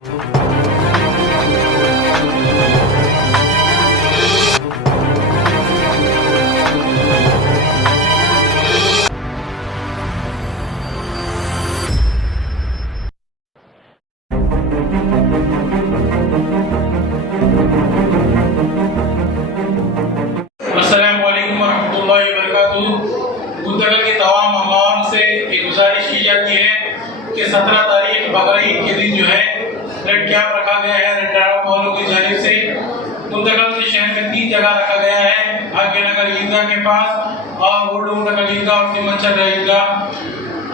गुंतकल के तमाम अवाम से एक गुजारिश की जाती है कि 17 तारीख बकरीद के दिन जो है रेड कैंप रखा गया है रेड ड्राइव वालों की जानिब से। गुंतकल के शहर में 3 जगह रखा गया है, भाग्यनगर ईदगाह के पास और रोड गुंतकल ईदगाह और तिमनचर्ला ईदगाह।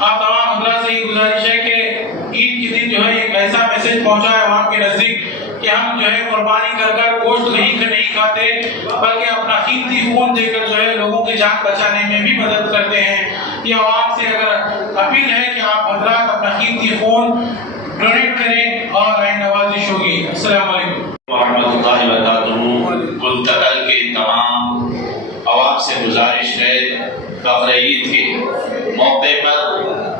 आप तमाम हजरात से ये गुजारिश है कि ईद के दिन जो है एक ऐसा मैसेज पहुंचाए अवाम के नजदीक कि हम जो है कुर्बानी कर गोश्त नहीं खाते, बल्कि अपना कीमती खून देकर जो है लोगों की जान बचाने में भी मदद करते हैं। ये आवाम से अगर अपील है कि आप हजरात अपना कीमती खून डोनेट करें और आइन नवाजिश होगी। अस्सलाम वालेकुम व रहमतुल्लाहि व बरकातहू। गुंतकल के तमाम आवाम से गुजारिश है बकरीद ईद के मौके पर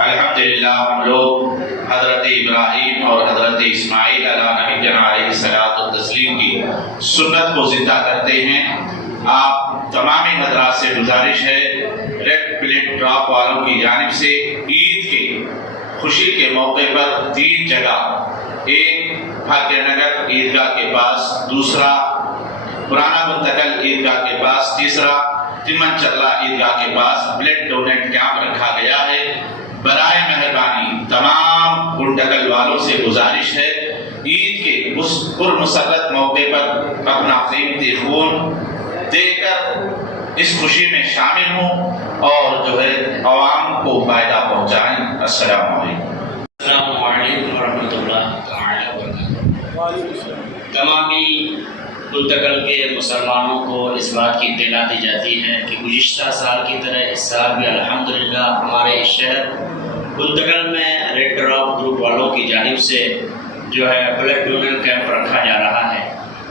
अल्हम्दुलिल्लाह हम लोग हज़रत इब्राहीम और हज़रत इस्माईल अलैहिस्सलाम की सुन्नत को जिंदा करते हैं। आप तमाम हजरात से गुजारिश है रेड प्लेट ड्रॉप वालों की जानिब से ईद के खुशी के मौके पर 3 जगह, एक भाग्यनगर ईदगाह के पास, दूसरा पुराना गुंतकल ईदगाह के पास, तीसरा तिमनचर्ला ईदगाह के पास ब्लड डोनेट कैंप रखा गया है। बराए मेहरबानी तमाम गुंतकल वालों से गुजारिश है ईद के उस पुरमसरत मौके पर अपना कीमती खून देकर इस खुशी में शामिल हों और जो है अवाम को फायदा पहुंचाएं। अस्सलाम वालेकुम व रहमतुल्लाहि व बरकातहू। तमामी गुंतकल के मुसलमानों को इस बात की इत्तला दी जाती है कि गुज़िश्ता साल की तरह इस साल भी अल्हम्दुलिल्लाह हमारे शहर गुंतकल में रेड ड्रॉप ग्रुप वालों की जानिब से जो है ब्लड डोनेट कैंप रखा जा रहा है।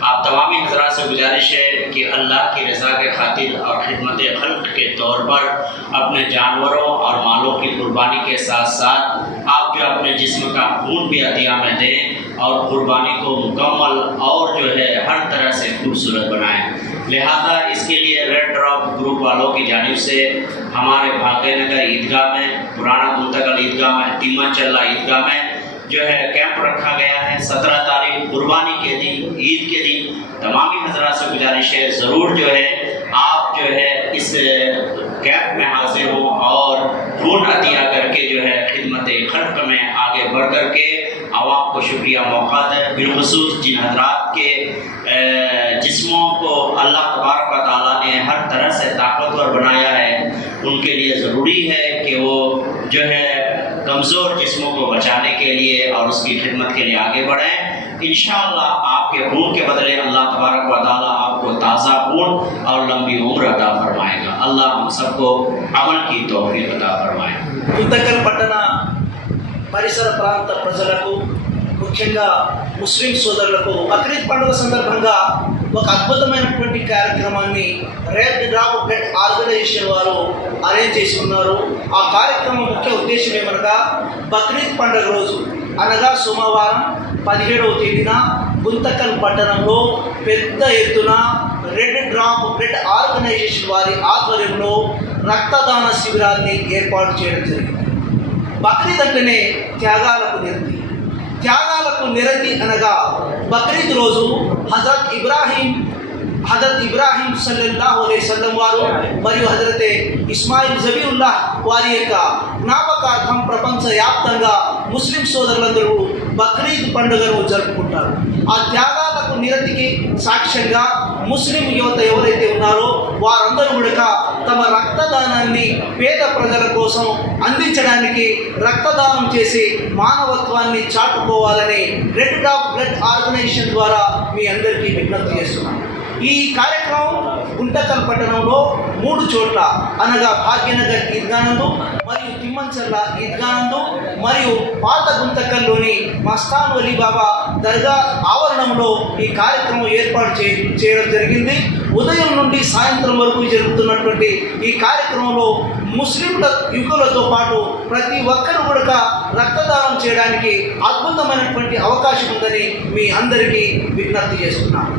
आप तमामी हज़रात से गुजारिश है कि अल्लाह की रज़ा के खातिर और खिदमत खल्क़ के तौर पर अपने जानवरों और मालों की कुर्बानी के साथ साथ आप जो अपने जिस्म का खून भी अतिया में दें और कुर्बानी को मुकम्मल और जो है हर तरह से खूबसूरत बनाएं। लिहाजा इसके लिए रेड ड्रॉप ग्रुप वालों की जानिब से हमारे भाग्यनगर ईदगाह में, पुराना गुंतकल ईदगाह में, तिमनचर्ला ईदगाह में जो है कैंप रखा गया है। 17 तारीख कुर्बानी के दिन, ईद के दिन तमामी हजरात से गुजारिश है ज़रूर जो है आप जो है इस कैंप में हाजिर हों और खून अतिया करके जो है खिदमत खल्क़ में आगे बढ़ करके आवाम को शुक्रिया मौका दें। बिलखुसूस जिन हजरात के जिस्मों को अल्लाह तबारक व तआला ने हर तरह से ताकतवर बनाया है, उनके लिए ज़रूरी है कि वो जो है कमज़ोर जिस्मों को बचाने के लिए और उसकी खिदमत के लिए आगे बढ़ें। इंशाअल्लाह आपके खून के बदले अल्लाह तबारक व तआला आपको ताज़ा खून और लंबी उम्र अता फरमाएगा। अल्लाह हम सबको अमल की तौफीक अता फरमाए। गुंतकल పట్టణ పరిసర ప్రాంత ప్రజలకు, ముఖ్యంగా ముస్లిం సోదరులకు బక్రీద్ పండుగ సందర్భంగా ఒక అద్భుతమైనటువంటి కార్యక్రమాన్ని రెడ్ డ్రాప్ బ్లడ్ ఆర్గనైజేషన్ వారు అరేంజ్ చేసి ఉన్నారు. ఆ కార్యక్రమం ముఖ్య ఉద్దేశం ఏమనగా బక్రీద్ పండుగ రోజు అనగా సోమవారం 17వ తేదీన గుంతకల్ పట్టణంలో పెద్ద ఎత్తున రెడ్ డ్రాప్ బ్లడ్ ఆర్గనైజేషన్ వారి ఆధ్వర్యంలో రక్తదాన శిబిరాన్ని ఏర్పాటు చేయడం జరిగింది. బక్రీద్ అంటేనే త్యాగాలకు నిరతి అనగా బక్రీద్ రోజు హజరత్ ఇబ్రాహీం సల్లల్లాహు అలైహి వసల్లం వారు మరియు హజరతే ఇస్మాయిల్ జబీఉల్లాహ్ వారి యొక్క జ్ఞాపకార్థం ప్రపంచవ్యాప్తంగా ముస్లిం సోదరులందరూ బక్రీద్ పండుగను జరుపుకుంటారు. ఆ త్యాగాలకు నిరతికి సాక్ష్యంగా ముస్లిం యువత ఎవరైతే ఉన్నారో వారందరూ కూడా తమ రక్తదానాన్ని పేద ప్రజల కోసం అందించడానికి రక్తదానం చేసి మానవత్వాన్ని చాటుకోవాలని రెడ్ డ్రాప్ బ్లడ్ ఆర్గనైజేషన్ ద్వారా మీ అందరికీ విజ్ఞప్తి చేస్తున్నాను. ఈ కార్యక్రమం గుంటకల్ పట్టణంలో 3 చోట్ల అనగా భాగ్యనగర్ ఈద్గానందు మరియు తిమ్మన్చర్ల ఈద్గానందు మరియు పాత గుంతకల్లోని మస్తాన్ వలీ బాబా దర్గా ఆవరణంలో ఈ కార్యక్రమం ఏర్పాటు చేయడం జరిగింది. ఉదయం నుండి సాయంత్రం వరకు జరుగుతున్నటువంటి ఈ కార్యక్రమంలో ముస్లింల యువకులతో పాటు ప్రతి ఒక్కరు కూడా రక్తదానం చేయడానికి అద్భుతమైనటువంటి అవకాశం ఉందని మీ అందరికీ విజ్ఞప్తి చేస్తున్నాను.